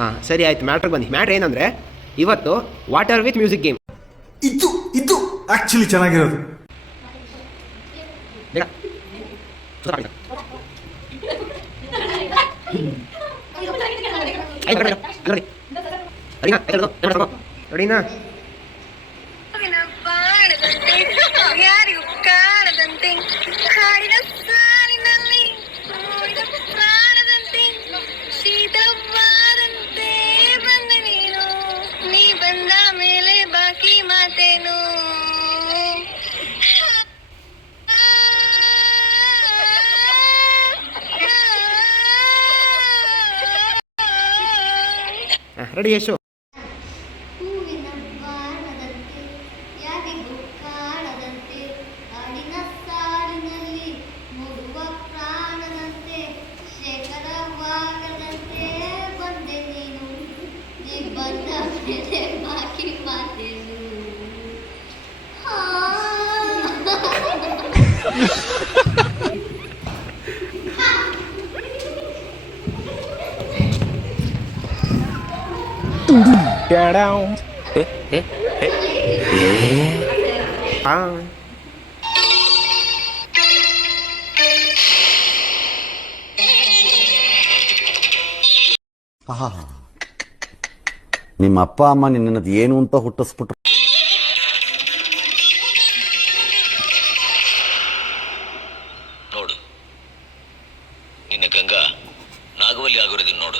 ಹಾಂ ಸರಿ ಆಯಿತು, ಮ್ಯಾಟ್ರಿಗೆ ಬನ್ನಿ. ಮ್ಯಾಟ್ರ್ ಏನಂದರೆ ಇವತ್ತು ವಾಟರ್ ವಿತ್ ಮ್ಯೂಸಿಕ್ ಗೇಮ್. ಇದು ಆಕ್ಚುಲಿ ಚೆನ್ನಾಗಿರೋದು. ರೆಡಿನಾ? ರೆಡಿ ಯಶು? ಹೂವಿನ ಬಾಣದಂತೆ ಯಾರಿಗೂ ಕಾಣದಂತೆ ಹಾಡಿನ ಸಾಲಿನಲ್ಲಿ ಮೂಡುವ ಪ್ರಾಣದಂತೆ ಶೇಖರವಾಗದಂತೆ ಬಂದೆ ನೀನು, ನೀ ಬಂದ ಮೇಲೆ ಬಾಕಿ ಮಾತೇನು. ನಿಮ್ಮ ಅಪ್ಪ ಅಮ್ಮ ನಿನ್ನದು ಏನು ಅಂತ ಹುಟ್ಟಿಸ್ಬಿಟ್ರು. ನೋಡು, ನಿನ್ನ ಗಂಗಾ ನಾಗವಲ್ಲಿ ಆಗಿರೋದು ನೋಡು.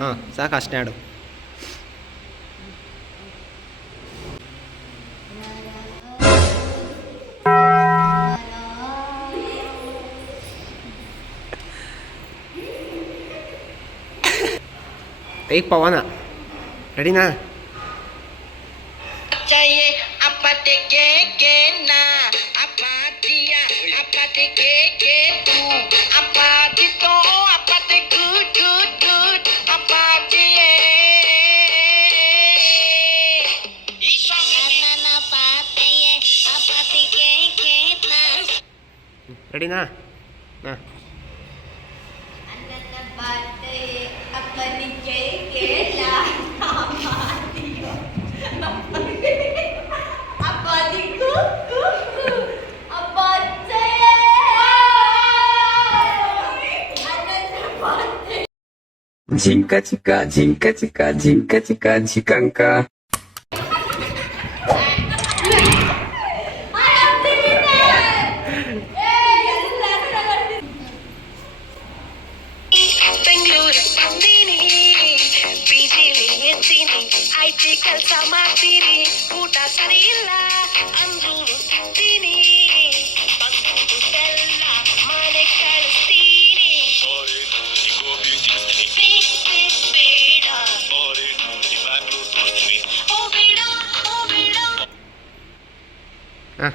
ಹಾಂ ಸಾಕು, ಅಷ್ಟೇ ಆಡು. ಟೇಕ್ ಪವನ. ರೆಡಿನಾ? ರೆಡಿನಾ? ಹಾಂ ಜಿಂಕ ಚಿಕ್ಕ ಜಿಂಕ ಚಿಕ್ಕ ಜಿಂಕ ಚಿಕ್ಕ ಜಿಕಂಕ. ಕೆಲಸ ಮಾಡ್ತೀನಿ, ಊಟ ಸರಿ ಇಲ್ಲ ಅಂದ್ರೂ ತಿಂತೀನಿ, ಬಂದುದೆಲ್ಲ ಮನೆ ಕಳಿಸ್ತೀನಿ. ಬೇಡ ಓ ಬೇಡ ಓ ಬೇಡ. ಹಾಂ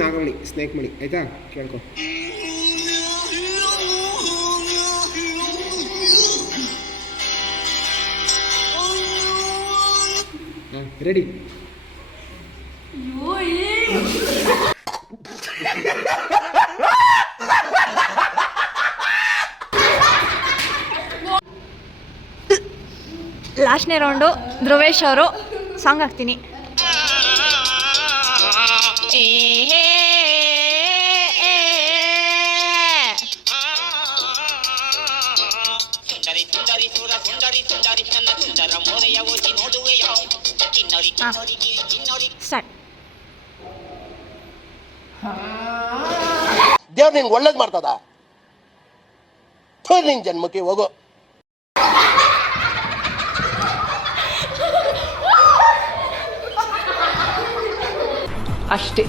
ನಾಗಮಣಿ ಸ್ನೇಕ್ ಮಣಿ ಆಯ್ತಾ, ಕೇಳ್ಕೊ. ಹಾಂ ರೆಡಿ? ಲಾಸ್ಟ್ನೇ ರೌಂಡು ಧ್ರುವೇಶ್ ಅವರು ಸಾಂಗ್ ಹಾಕ್ತೀನಿ. ದೇವ್ರು ನಿನ್ಗೆ ಒಳ್ಳೇದು ಮಾಡ್ತದ? ನಿನ್ ಜನ್ಮಕ್ಕೆ ಹೋಗೋ. ಅಷ್ಟೇ.